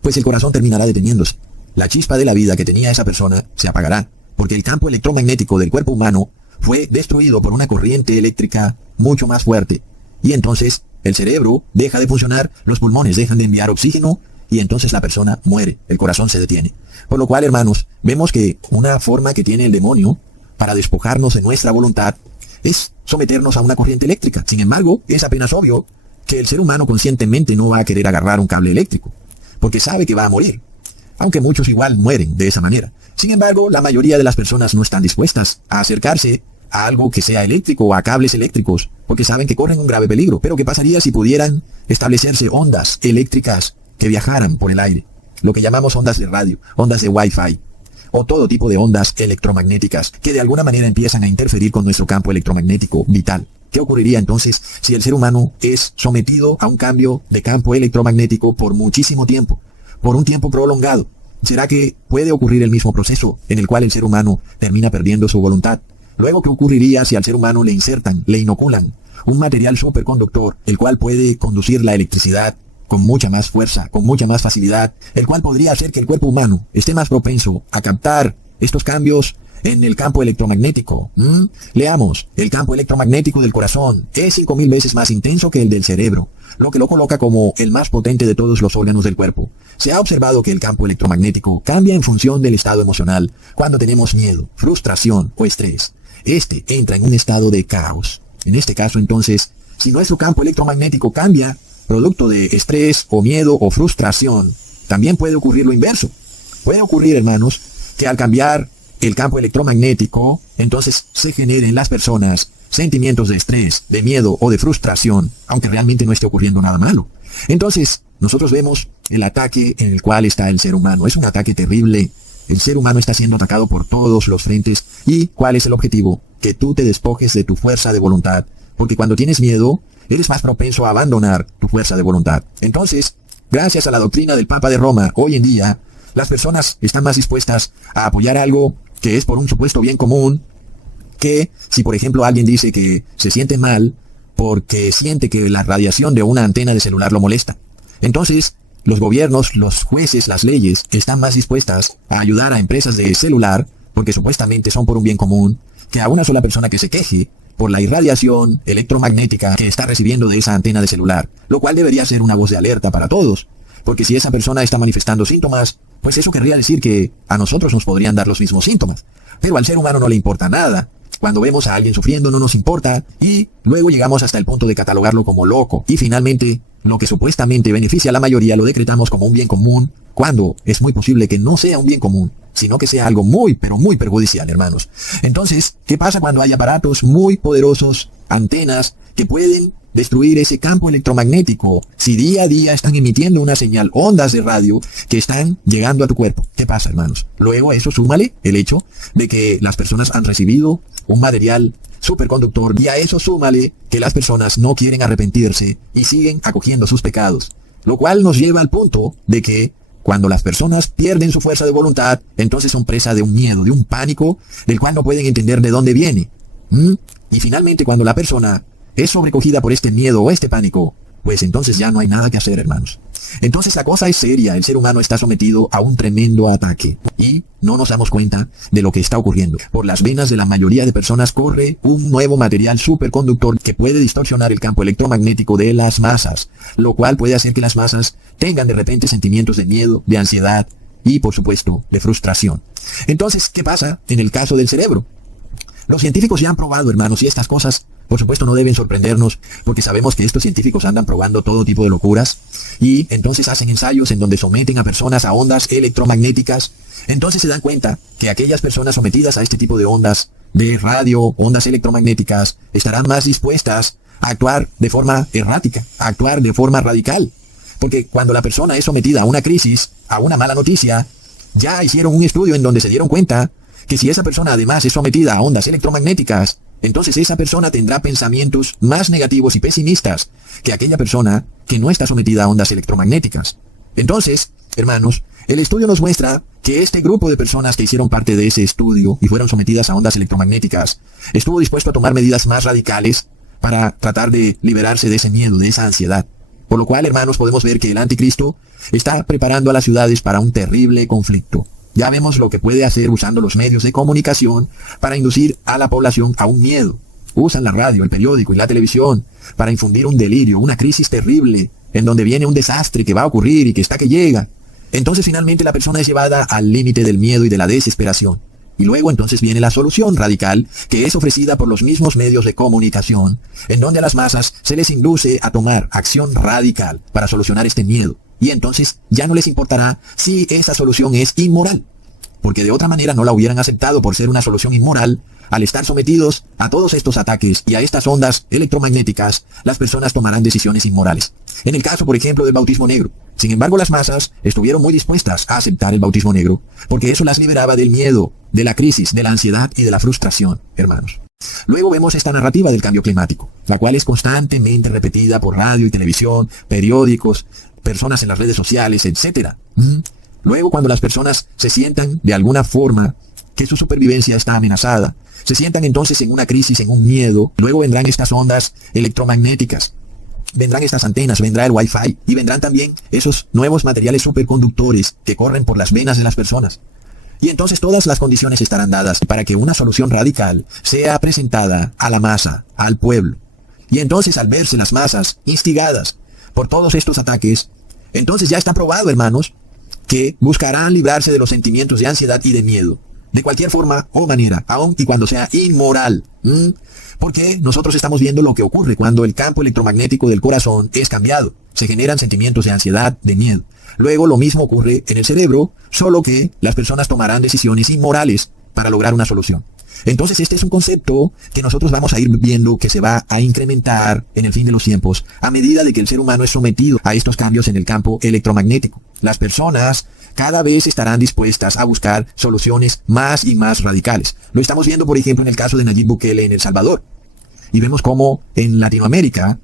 Pues el corazón terminará deteniéndose. La chispa de la vida que tenía esa persona se apagará, porque el campo electromagnético del cuerpo humano fue destruido por una corriente eléctrica mucho más fuerte. Y entonces el cerebro deja de funcionar, los pulmones dejan de enviar oxígeno, y entonces la persona muere, el corazón se detiene. Por lo cual, hermanos, vemos que una forma que tiene el demonio para despojarnos de nuestra voluntad es someternos a una corriente eléctrica. Sin embargo, es apenas obvio que el ser humano conscientemente no va a querer agarrar un cable eléctrico, porque sabe que va a morir. Aunque muchos igual mueren de esa manera. Sin embargo, la mayoría de las personas no están dispuestas a acercarse a algo que sea eléctrico o a cables eléctricos, porque saben que corren un grave peligro. Pero ¿qué pasaría si pudieran establecerse ondas eléctricas que viajaran por el aire? Lo que llamamos ondas de radio, ondas de Wi-Fi, o todo tipo de ondas electromagnéticas que de alguna manera empiezan a interferir con nuestro campo electromagnético vital. ¿Qué ocurriría entonces si el ser humano es sometido a un cambio de campo electromagnético por muchísimo tiempo? Por un tiempo prolongado. ¿Será que puede ocurrir el mismo proceso en el cual el ser humano termina perdiendo su voluntad? Luego, ¿qué ocurriría si al ser humano le insertan, le inoculan un material superconductor, el cual puede conducir la electricidad con mucha más fuerza, con mucha más facilidad, el cual podría hacer que el cuerpo humano esté más propenso a captar estos cambios en el campo electromagnético? Leamos, el campo electromagnético del corazón es 5,000 veces más intenso que el del cerebro, lo que lo coloca como el más potente de todos los órganos del cuerpo. Se ha observado que el campo electromagnético cambia en función del estado emocional cuando tenemos miedo, frustración o estrés. Este entra en un estado de caos. En este caso, entonces, si nuestro campo electromagnético cambia, producto de estrés o miedo o frustración, también puede ocurrir lo inverso. Puede ocurrir, hermanos, que al cambiar el campo electromagnético, entonces se generen en las personas sentimientos de estrés, de miedo o de frustración, aunque realmente no esté ocurriendo nada malo. Entonces, nosotros vemos el ataque en el cual está el ser humano. Es un ataque terrible. El ser humano está siendo atacado por todos los frentes. ¿Y cuál es el objetivo? Que tú te despojes de tu fuerza de voluntad. Porque cuando tienes miedo, eres más propenso a abandonar tu fuerza de voluntad. Entonces, gracias a la doctrina del Papa de Roma, hoy en día, las personas están más dispuestas a apoyar algo que es por un supuesto bien común, que si por ejemplo alguien dice que se siente mal porque siente que la radiación de una antena de celular lo molesta, entonces los gobiernos, los jueces, las leyes están más dispuestas a ayudar a empresas de celular porque supuestamente son por un bien común que a una sola persona que se queje por la irradiación electromagnética que está recibiendo de esa antena de celular, lo cual debería ser una voz de alerta para todos, porque si esa persona está manifestando síntomas, pues eso querría decir que a nosotros nos podrían dar los mismos síntomas, pero al ser humano no le importa nada. Cuando vemos a alguien sufriendo no nos importa y luego llegamos hasta el punto de catalogarlo como loco y finalmente lo que supuestamente beneficia a la mayoría lo decretamos como un bien común cuando es muy posible que no sea un bien común, sino que sea algo muy pero muy perjudicial, hermanos. Entonces, ¿qué pasa cuando hay aparatos muy poderosos, antenas, que pueden destruir ese campo electromagnético si día a día están emitiendo una señal, ondas de radio que están llegando a tu cuerpo? ¿Qué pasa, hermanos? Luego a eso súmale el hecho de que las personas han recibido un material superconductor y a eso súmale que las personas no quieren arrepentirse y siguen acogiendo sus pecados, lo cual nos lleva al punto de que cuando las personas pierden su fuerza de voluntad, entonces son presa de un miedo, de un pánico, del cual no pueden entender de dónde viene. Y finalmente cuando la persona es sobrecogida por este miedo o este pánico, pues entonces ya no hay nada que hacer, hermanos. Entonces la cosa es seria, el ser humano está sometido a un tremendo ataque y no nos damos cuenta de lo que está ocurriendo. Por las venas de la mayoría de personas corre un nuevo material superconductor que puede distorsionar el campo electromagnético de las masas, lo cual puede hacer que las masas tengan de repente sentimientos de miedo, de ansiedad y por supuesto de frustración. Entonces, ¿qué pasa en el caso del cerebro? Los científicos ya han probado, hermanos, y estas cosas, por supuesto, no deben sorprendernos, porque sabemos que estos científicos andan probando todo tipo de locuras, y entonces hacen ensayos en donde someten a personas a ondas electromagnéticas. Entonces se dan cuenta que aquellas personas sometidas a este tipo de ondas de radio, ondas electromagnéticas, estarán más dispuestas a actuar de forma errática, a actuar de forma radical. Porque cuando la persona es sometida a una crisis, a una mala noticia, ya hicieron un estudio en donde se dieron cuenta que si esa persona además es sometida a ondas electromagnéticas, entonces esa persona tendrá pensamientos más negativos y pesimistas que aquella persona que no está sometida a ondas electromagnéticas. Entonces, hermanos, el estudio nos muestra que este grupo de personas que hicieron parte de ese estudio y fueron sometidas a ondas electromagnéticas estuvo dispuesto a tomar medidas más radicales para tratar de liberarse de ese miedo, de esa ansiedad. Por lo cual, hermanos, podemos ver que el anticristo está preparando a las ciudades para un terrible conflicto. Ya vemos lo que puede hacer usando los medios de comunicación para inducir a la población a un miedo. Usan la radio, el periódico y la televisión para infundir un delirio, una crisis terrible, en donde viene un desastre que va a ocurrir y que está que llega. Entonces finalmente la persona es llevada al límite del miedo y de la desesperación. Y luego entonces viene la solución radical que es ofrecida por los mismos medios de comunicación, en donde a las masas se les induce a tomar acción radical para solucionar este miedo. Y entonces ya no les importará si esa solución es inmoral, porque de otra manera no la hubieran aceptado por ser una solución inmoral. Al estar sometidos a todos estos ataques y a estas ondas electromagnéticas, las personas tomarán decisiones inmorales. En el caso, por ejemplo, del bautismo negro. Sin embargo, las masas estuvieron muy dispuestas a aceptar el bautismo negro, porque eso las liberaba del miedo, de la crisis, de la ansiedad y de la frustración, hermanos. Luego vemos esta narrativa del cambio climático, la cual es constantemente repetida por radio y televisión, periódicos, personas en las redes sociales, etc. Luego, cuando las personas se sientan de alguna forma que su supervivencia está amenazada, se sientan entonces en una crisis, en un miedo, luego vendrán estas ondas electromagnéticas, vendrán estas antenas, vendrá el Wi-Fi y vendrán también esos nuevos materiales superconductores que corren por las venas de las personas. Y entonces todas las condiciones estarán dadas para que una solución radical sea presentada a la masa, al pueblo. Y entonces al verse las masas instigadas por todos estos ataques, entonces ya está probado, hermanos, que buscarán librarse de los sentimientos de ansiedad y de miedo, de cualquier forma o manera, aun y cuando sea inmoral. Porque nosotros estamos viendo lo que ocurre cuando el campo electromagnético del corazón es cambiado. Se generan sentimientos de ansiedad, de miedo. Luego lo mismo ocurre en el cerebro, solo que las personas tomarán decisiones inmorales para lograr una solución. Entonces este es un concepto que nosotros vamos a ir viendo que se va a incrementar en el fin de los tiempos a medida de que el ser humano es sometido a estos cambios en el campo electromagnético. Las personas cada vez estarán dispuestas a buscar soluciones más y más radicales. Lo estamos viendo, por ejemplo, en el caso de Nayib Bukele en El Salvador. Y vemos cómo en Latinoamérica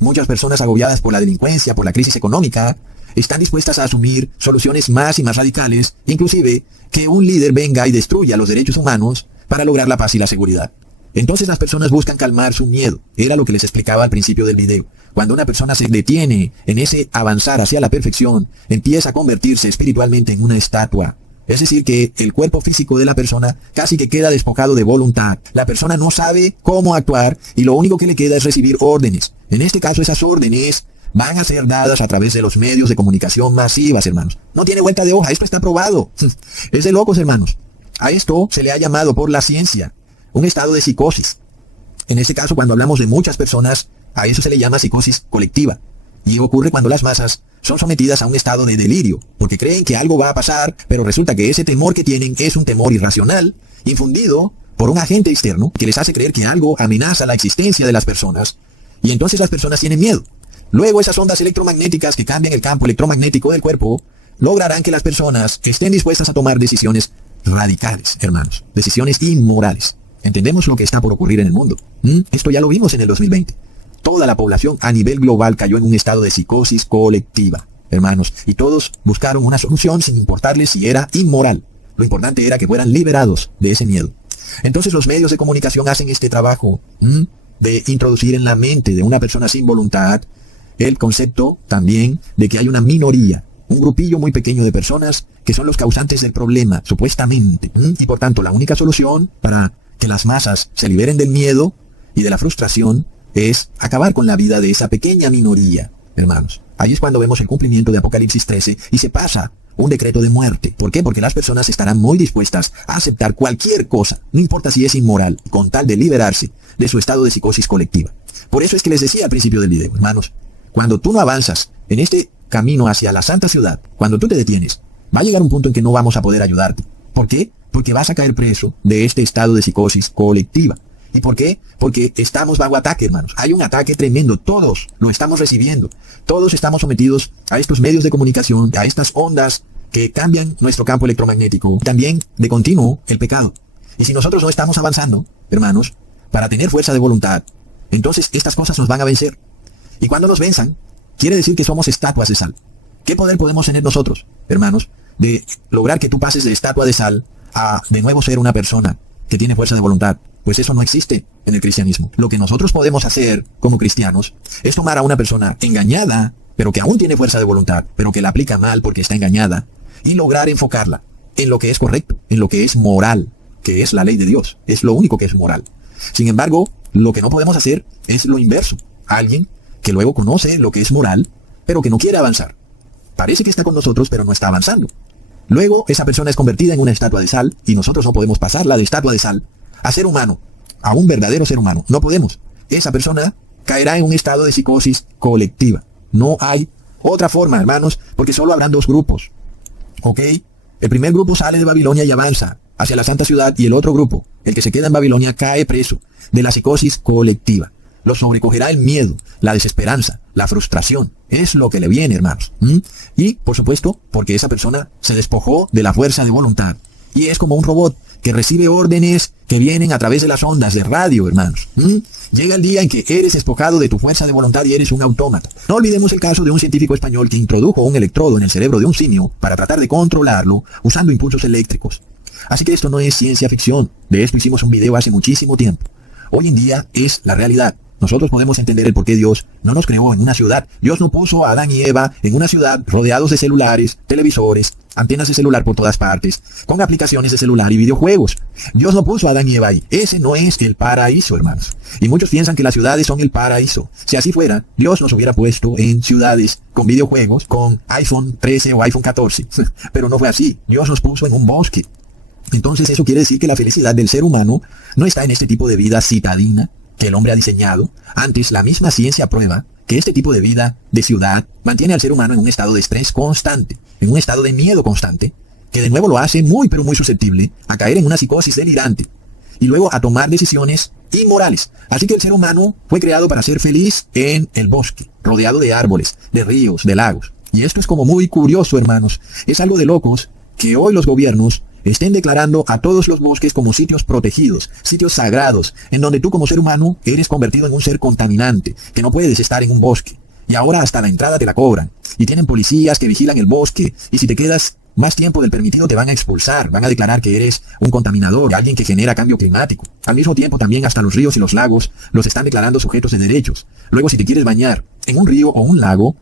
muchas personas agobiadas por la delincuencia, por la crisis económica, están dispuestas a asumir soluciones más y más radicales, inclusive que un líder venga y destruya los derechos humanos para lograr la paz y la seguridad. Entonces las personas buscan calmar su miedo. Era lo que les explicaba al principio del video. Cuando una persona se detiene en ese avanzar hacia la perfección, empieza a convertirse espiritualmente en una estatua. Es decir, que el cuerpo físico de la persona casi que queda despojado de voluntad. La persona no sabe cómo actuar y lo único que le queda es recibir órdenes. En este caso, esas órdenes van a ser dadas a través de los medios de comunicación masivas, hermanos. No tiene vuelta de hoja, esto está probado. Es de locos, hermanos. A esto se le ha llamado por la ciencia un estado de psicosis. En este caso, cuando hablamos de muchas personas, a eso se le llama psicosis colectiva. Y ocurre cuando las masas son sometidas a un estado de delirio, porque creen que algo va a pasar, pero resulta que ese temor que tienen es un temor irracional, infundido por un agente externo, que les hace creer que algo amenaza la existencia de las personas, y entonces las personas tienen miedo. Luego esas ondas electromagnéticas que cambian el campo electromagnético del cuerpo, lograrán que las personas estén dispuestas a tomar decisiones radicales, hermanos, decisiones inmorales. ¿Entendemos lo que está por ocurrir en el mundo? Esto ya lo vimos en el 2020. Toda la población a nivel global cayó en un estado de psicosis colectiva, hermanos, y todos buscaron una solución sin importarles si era inmoral. Lo importante era que fueran liberados de ese miedo. Entonces los medios de comunicación hacen este trabajo de introducir en la mente de una persona sin voluntad el concepto también de que hay una minoría, un grupillo muy pequeño de personas que son los causantes del problema, supuestamente. Y por tanto la única solución para que las masas se liberen del miedo y de la frustración es acabar con la vida de esa pequeña minoría, hermanos. Ahí es cuando vemos el cumplimiento de Apocalipsis 13 y se pasa un decreto de muerte. ¿Por qué? Porque las personas estarán muy dispuestas a aceptar cualquier cosa, no importa si es inmoral, con tal de liberarse de su estado de psicosis colectiva. Por eso es que les decía al principio del video, hermanos, cuando tú no avanzas en este camino hacia la santa ciudad, cuando tú te detienes, va a llegar un punto en que no vamos a poder ayudarte. ¿Por qué? Porque vas a caer preso de este estado de psicosis colectiva. ¿Y por qué? Porque estamos bajo ataque, hermanos. Hay un ataque tremendo. Todos lo estamos recibiendo. Todos estamos sometidos a estos medios de comunicación, a estas ondas que cambian nuestro campo electromagnético. También, de continuo, el pecado. Y si nosotros no estamos avanzando, hermanos, para tener fuerza de voluntad, entonces estas cosas nos van a vencer. Y cuando nos venzan, quiere decir que somos estatuas de sal. ¿Qué poder podemos tener nosotros, hermanos, de lograr que tú pases de estatua de sal a de nuevo ser una persona que tiene fuerza de voluntad? Pues eso no existe en el cristianismo. Lo que nosotros podemos hacer como cristianos es tomar a una persona engañada, pero que aún tiene fuerza de voluntad, pero que la aplica mal porque está engañada, y lograr enfocarla en lo que es correcto, en lo que es moral, que es la ley de Dios. Es lo único que es moral. Sin embargo, lo que no podemos hacer es lo inverso. Alguien que luego conoce lo que es moral, pero que no quiere avanzar. Parece que está con nosotros, pero no está avanzando. Luego, esa persona es convertida en una estatua de sal, y nosotros no podemos pasarla de estatua de sal a ser humano, a un verdadero ser humano. No podemos. Esa persona caerá en un estado de psicosis colectiva. No hay otra forma, hermanos, porque solo habrán dos grupos. ¿Ok? El primer grupo sale de Babilonia y avanza hacia la santa ciudad, y el otro grupo, el que se queda en Babilonia, cae preso de la psicosis colectiva. Lo sobrecogerá el miedo, la desesperanza, la frustración. Es lo que le viene, hermanos. Y, por supuesto, porque esa persona se despojó de la fuerza de voluntad. Y es como un robot que recibe órdenes que vienen a través de las ondas de radio, hermanos. Llega el día en que eres despojado de tu fuerza de voluntad y eres un autómata. No olvidemos el caso de un científico español que introdujo un electrodo en el cerebro de un simio para tratar de controlarlo usando impulsos eléctricos. Así que esto no es ciencia ficción. De esto hicimos un video hace muchísimo tiempo. Hoy en día es la realidad. Nosotros podemos entender el por qué Dios no nos creó en una ciudad. Dios no puso a Adán y Eva en una ciudad rodeados de celulares, televisores, antenas de celular por todas partes, con aplicaciones de celular y videojuegos. Dios no puso a Adán y Eva ahí. Ese no es el paraíso, hermanos. Y muchos piensan que las ciudades son el paraíso. Si así fuera, Dios nos hubiera puesto en ciudades con videojuegos, con iPhone 13 o iPhone 14. Pero no fue así. Dios nos puso en un bosque. Entonces eso quiere decir que la felicidad del ser humano no está en este tipo de vida citadina que el hombre ha diseñado. Antes, la misma ciencia prueba que este tipo de vida de ciudad mantiene al ser humano en un estado de estrés constante, en un estado de miedo constante, que de nuevo lo hace muy pero muy susceptible a caer en una psicosis delirante y luego a tomar decisiones inmorales. Así que el ser humano fue creado para ser feliz en el bosque, rodeado de árboles, de ríos, de lagos. Y esto es como muy curioso, hermanos. Es algo de locos que hoy los gobiernos estén declarando a todos los bosques como sitios protegidos, sitios sagrados, en donde tú como ser humano eres convertido en un ser contaminante, que no puedes estar en un bosque. Y ahora hasta la entrada te la cobran. Y tienen policías que vigilan el bosque, y si te quedas más tiempo del permitido te van a expulsar, van a declarar que eres un contaminador, alguien que genera cambio climático. Al mismo tiempo también hasta los ríos y los lagos los están declarando sujetos de derechos. Luego si te quieres bañar en un río o un lago,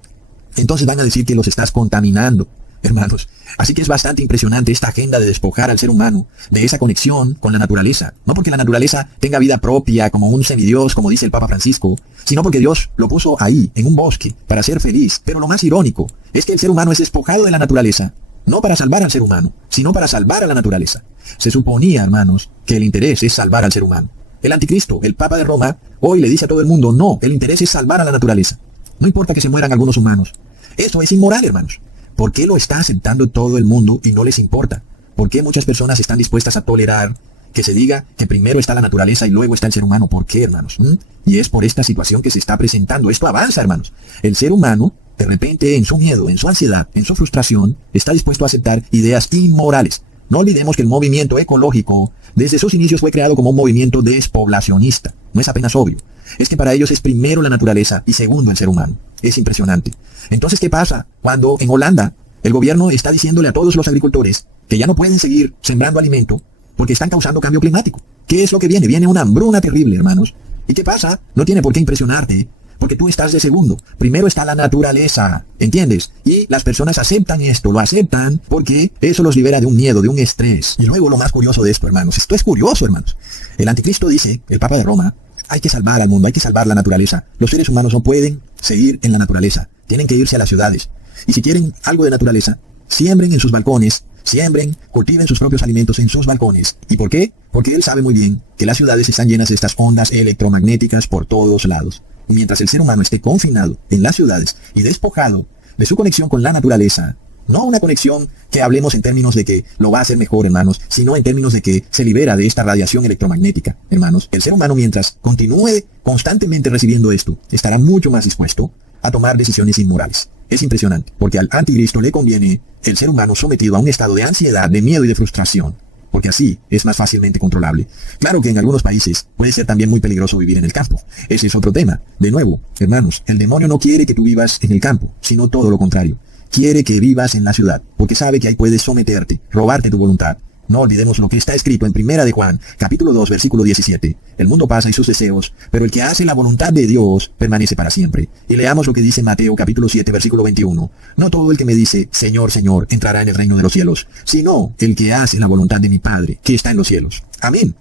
entonces van a decir que los estás contaminando, hermanos. Así que es bastante impresionante esta agenda de despojar al ser humano de esa conexión con la naturaleza. No porque la naturaleza tenga vida propia como un semidios, como dice el Papa Francisco, sino porque Dios lo puso ahí, en un bosque, para ser feliz. Pero lo más irónico es que el ser humano es despojado de la naturaleza, no para salvar al ser humano, sino para salvar a la naturaleza. Se suponía, hermanos, que el interés es salvar al ser humano. El anticristo, el Papa de Roma, hoy le dice a todo el mundo, no, el interés es salvar a la naturaleza. No importa que se mueran algunos humanos. Eso es inmoral, hermanos. ¿Por qué lo está aceptando todo el mundo y no les importa? ¿Por qué muchas personas están dispuestas a tolerar que se diga que primero está la naturaleza y luego está el ser humano? ¿Por qué, hermanos? Y es por esta situación que se está presentando. Esto avanza, hermanos. El ser humano, de repente, en su miedo, en su ansiedad, en su frustración, está dispuesto a aceptar ideas inmorales. No olvidemos que el movimiento ecológico, desde sus inicios fue creado como un movimiento despoblacionista. No es apenas obvio. Es que para ellos es primero la naturaleza y segundo el ser humano. Es impresionante. Entonces, ¿qué pasa cuando en Holanda el gobierno está diciéndole a todos los agricultores que ya no pueden seguir sembrando alimento porque están causando cambio climático? ¿Qué es lo que viene? Viene una hambruna terrible, hermanos. ¿Y qué pasa? No tiene por qué impresionarte, porque tú estás de segundo. Primero está la naturaleza, ¿entiendes? Y las personas aceptan esto, lo aceptan porque eso los libera de un miedo, de un estrés. Y luego lo más curioso de esto, hermanos. Esto es curioso, hermanos. El anticristo dice, el Papa de Roma, hay que salvar al mundo, hay que salvar la naturaleza. Los seres humanos no pueden seguir en la naturaleza. Tienen que irse a las ciudades. Y si quieren algo de naturaleza, siembren en sus balcones, siembren, cultiven sus propios alimentos en sus balcones. ¿Y por qué? Porque él sabe muy bien que las ciudades están llenas de estas ondas electromagnéticas por todos lados. Y mientras el ser humano esté confinado en las ciudades y despojado de su conexión con la naturaleza, no una conexión que hablemos en términos de que lo va a hacer mejor, hermanos, sino en términos de que se libera de esta radiación electromagnética, hermanos. El ser humano, mientras continúe constantemente recibiendo esto, estará mucho más dispuesto a tomar decisiones inmorales. Es impresionante, porque al anticristo le conviene el ser humano sometido a un estado de ansiedad, de miedo y de frustración, porque así es más fácilmente controlable. Claro que en algunos países puede ser también muy peligroso vivir en el campo. Ese es otro tema. De nuevo, hermanos, el demonio no quiere que tú vivas en el campo, sino todo lo contrario. Quiere que vivas en la ciudad, porque sabe que ahí puedes someterte, robarte tu voluntad. No olvidemos lo que está escrito en Primera de Juan, capítulo 2, versículo 17. El mundo pasa y sus deseos, pero el que hace la voluntad de Dios permanece para siempre. Y leamos lo que dice Mateo, capítulo 7, versículo 21. No todo el que me dice, Señor, Señor, entrará en el reino de los cielos, sino el que hace la voluntad de mi Padre, que está en los cielos. Amén.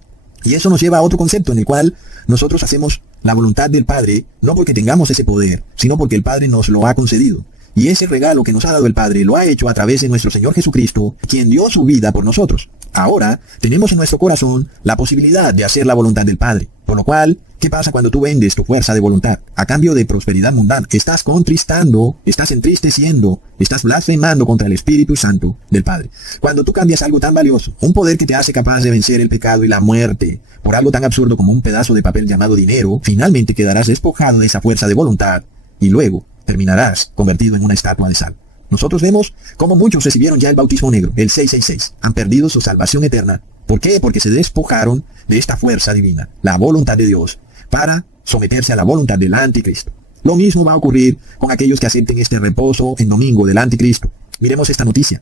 Y eso nos lleva a otro concepto en el cual nosotros hacemos la voluntad del Padre, no porque tengamos ese poder, sino porque el Padre nos lo ha concedido. Y ese regalo que nos ha dado el Padre lo ha hecho a través de nuestro Señor Jesucristo, quien dio su vida por nosotros. Ahora, tenemos en nuestro corazón la posibilidad de hacer la voluntad del Padre. Por lo cual, ¿qué pasa cuando tú vendes tu fuerza de voluntad a cambio de prosperidad mundana? Estás contristando, estás entristeciendo, estás blasfemando contra el Espíritu Santo del Padre. Cuando tú cambias algo tan valioso, un poder que te hace capaz de vencer el pecado y la muerte, por algo tan absurdo como un pedazo de papel llamado dinero, finalmente quedarás despojado de esa fuerza de voluntad y luego terminarás convertido en una estatua de sal. Nosotros vemos cómo muchos recibieron ya el bautismo negro, el 666. Han perdido su salvación eterna. ¿Por qué? Porque se despojaron de esta fuerza divina, la voluntad de Dios, para someterse a la voluntad del anticristo. Lo mismo va a ocurrir con aquellos que acepten este reposo en domingo del anticristo. Miremos esta noticia.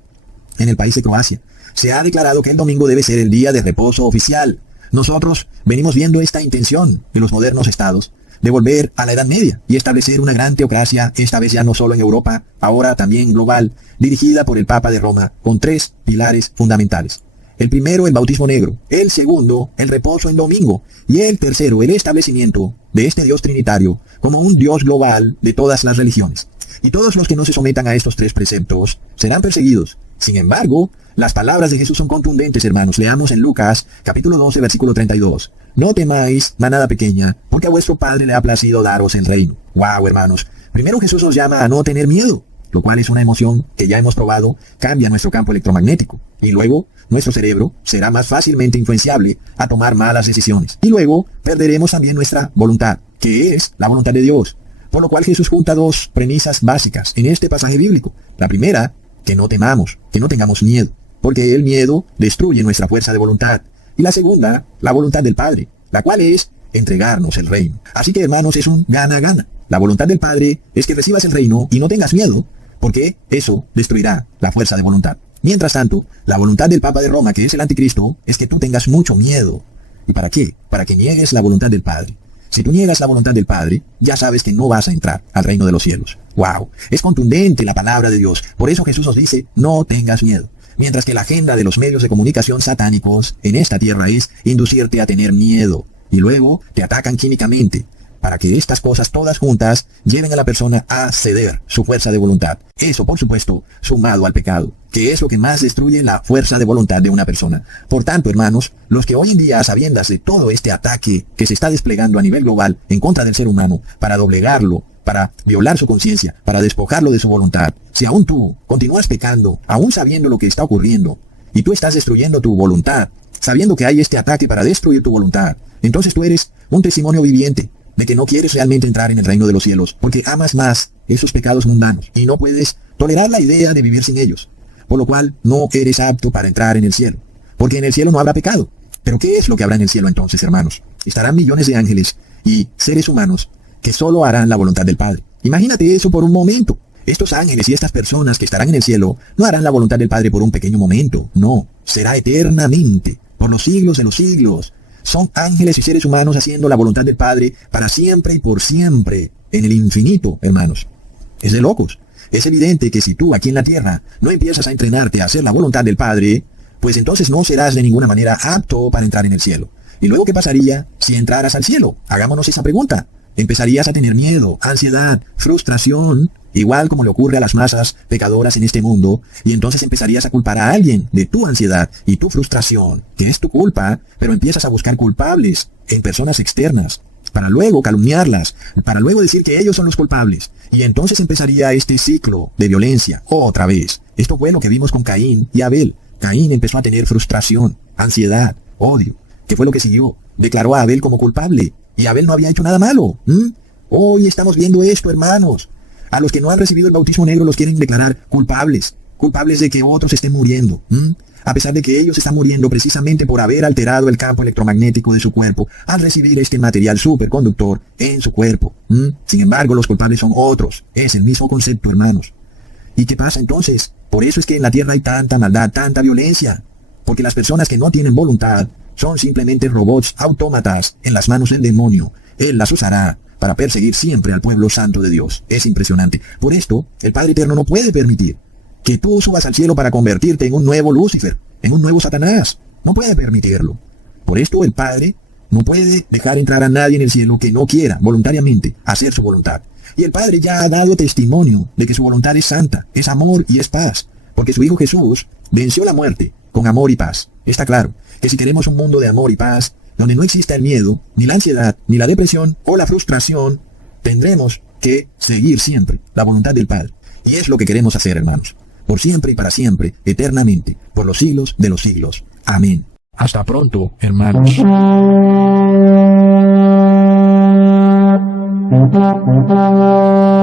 En el país de Croacia se ha declarado que el domingo debe ser el día de reposo oficial. Nosotros venimos viendo esta intención de los modernos estados de volver a la Edad Media y establecer una gran teocracia, esta vez ya no solo en Europa, ahora también global, dirigida por el Papa de Roma, con 3 pilares fundamentales. El primero, el bautismo negro. El segundo, el reposo en domingo. Y el tercero, el establecimiento de este Dios trinitario como un Dios global de todas las religiones. Y todos los que no se sometan a estos 3 preceptos serán perseguidos. Sin embargo, las palabras de Jesús son contundentes, hermanos. Leamos en Lucas, capítulo 12, versículo 32. No temáis, manada pequeña, porque a vuestro Padre le ha placido daros el reino. ¡Wow, hermanos! Primero Jesús nos llama a no tener miedo, lo cual es una emoción que ya hemos probado, cambia nuestro campo electromagnético. Y luego, nuestro cerebro será más fácilmente influenciable a tomar malas decisiones. Y luego, perderemos también nuestra voluntad, que es la voluntad de Dios. Por lo cual Jesús junta 2 premisas básicas en este pasaje bíblico. La primera, que no temamos, que no tengamos miedo, porque el miedo destruye nuestra fuerza de voluntad. Y la segunda, la voluntad del Padre, la cual es entregarnos el reino. Así que, hermanos, es un gana-gana. La voluntad del Padre es que recibas el reino y no tengas miedo, porque eso destruirá la fuerza de voluntad. Mientras tanto, la voluntad del Papa de Roma, que es el anticristo, es que tú tengas mucho miedo. ¿Y para qué? Para que niegues la voluntad del Padre. Si tú niegas la voluntad del Padre, ya sabes que no vas a entrar al reino de los cielos. ¡Wow! Es contundente la palabra de Dios. Por eso Jesús nos dice, no tengas miedo. Mientras que la agenda de los medios de comunicación satánicos en esta tierra es inducirte a tener miedo. Y luego te atacan químicamente, para que estas cosas todas juntas lleven a la persona a ceder su fuerza de voluntad. Eso, por supuesto, sumado al pecado, que es lo que más destruye la fuerza de voluntad de una persona. Por tanto, hermanos, los que hoy en día, a sabiendas de todo este ataque que se está desplegando a nivel global en contra del ser humano, para doblegarlo, para violar su conciencia, para despojarlo de su voluntad, si aún tú continúas pecando, aún sabiendo lo que está ocurriendo, y tú estás destruyendo tu voluntad, sabiendo que hay este ataque para destruir tu voluntad, entonces tú eres un testimonio viviente de que no quieres realmente entrar en el reino de los cielos, porque amas más esos pecados mundanos y no puedes tolerar la idea de vivir sin ellos, por lo cual no eres apto para entrar en el cielo, porque en el cielo no habrá pecado. Pero ¿qué es lo que habrá en el cielo entonces, hermanos? Estarán millones de ángeles y seres humanos que solo harán la voluntad del Padre. Imagínate eso por un momento. Estos ángeles y estas personas que estarán en el cielo no harán la voluntad del Padre por un pequeño momento, no, será eternamente, por los siglos de los siglos. Son ángeles y seres humanos haciendo la voluntad del Padre para siempre y por siempre, en el infinito, hermanos. Es de locos. Es evidente que si tú aquí en la tierra no empiezas a entrenarte a hacer la voluntad del Padre, pues entonces no serás de ninguna manera apto para entrar en el cielo. ¿Y luego qué pasaría si entraras al cielo? Hagámonos esa pregunta. Empezarías a tener miedo, ansiedad, frustración, igual como le ocurre a las masas pecadoras en este mundo, y entonces empezarías a culpar a alguien de tu ansiedad y tu frustración, que es tu culpa, pero empiezas a buscar culpables en personas externas, para luego calumniarlas, para luego decir que ellos son los culpables, y entonces empezaría este ciclo de violencia, otra vez. Esto fue lo que vimos con Caín y Abel. Caín empezó a tener frustración, ansiedad, odio. ¿Qué fue lo que siguió? Declaró a Abel como culpable, y Abel no había hecho nada malo. Hoy estamos viendo esto, hermanos. A los que no han recibido el bautismo negro los quieren declarar culpables de que otros estén muriendo, a pesar de que ellos están muriendo precisamente por haber alterado el campo electromagnético de su cuerpo al recibir este material superconductor en su cuerpo. Sin embargo, los culpables son otros. Es el mismo concepto, hermanos. ¿Y qué pasa entonces? Por eso es que en la tierra hay tanta maldad, tanta violencia, porque las personas que no tienen voluntad son simplemente robots autómatas en las manos del demonio. Él las usará para perseguir siempre al pueblo santo de Dios. Es impresionante. Por esto, el Padre Eterno no puede permitir que tú subas al cielo para convertirte en un nuevo Lucifer, en un nuevo Satanás. No puede permitirlo. Por esto, el Padre no puede dejar entrar a nadie en el cielo que no quiera voluntariamente hacer su voluntad. Y el Padre ya ha dado testimonio de que su voluntad es santa, es amor y es paz, porque su Hijo Jesús venció la muerte con amor y paz. Está claro que si queremos un mundo de amor y paz, donde no exista el miedo, ni la ansiedad, ni la depresión o la frustración, tendremos que seguir siempre la voluntad del Padre. Y es lo que queremos hacer, hermanos. Por siempre y para siempre, eternamente, por los siglos de los siglos. Amén. Hasta pronto, hermanos. Thank you.